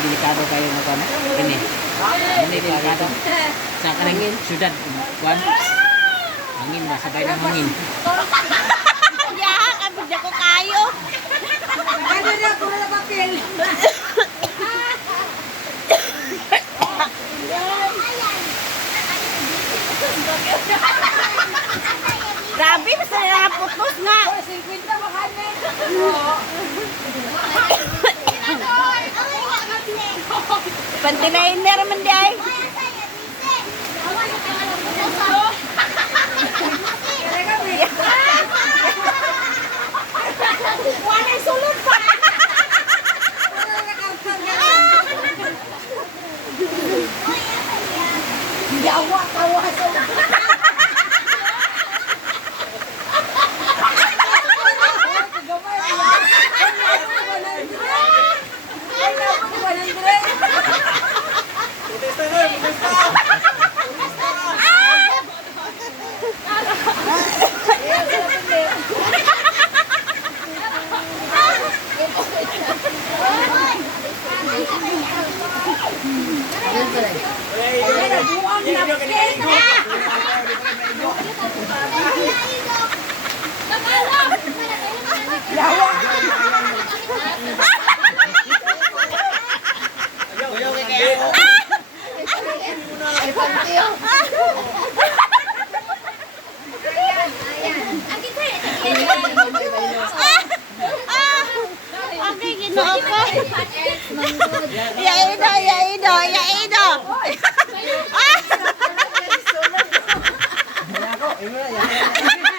Delikado kayo na kan ini. Ini delikado. Sa kanang syudad kuan. Hangin ba sabay ng hangin. Ya, kabidya ko kayo. Ano na ko na papel. Grabe, basta naputlos nga. 50 makanin. Panty-liner man di ay. Wala sulod pa. Yawa, tawa sa. Okay, ginoo ko. Ya ido. Ako, imo na yan.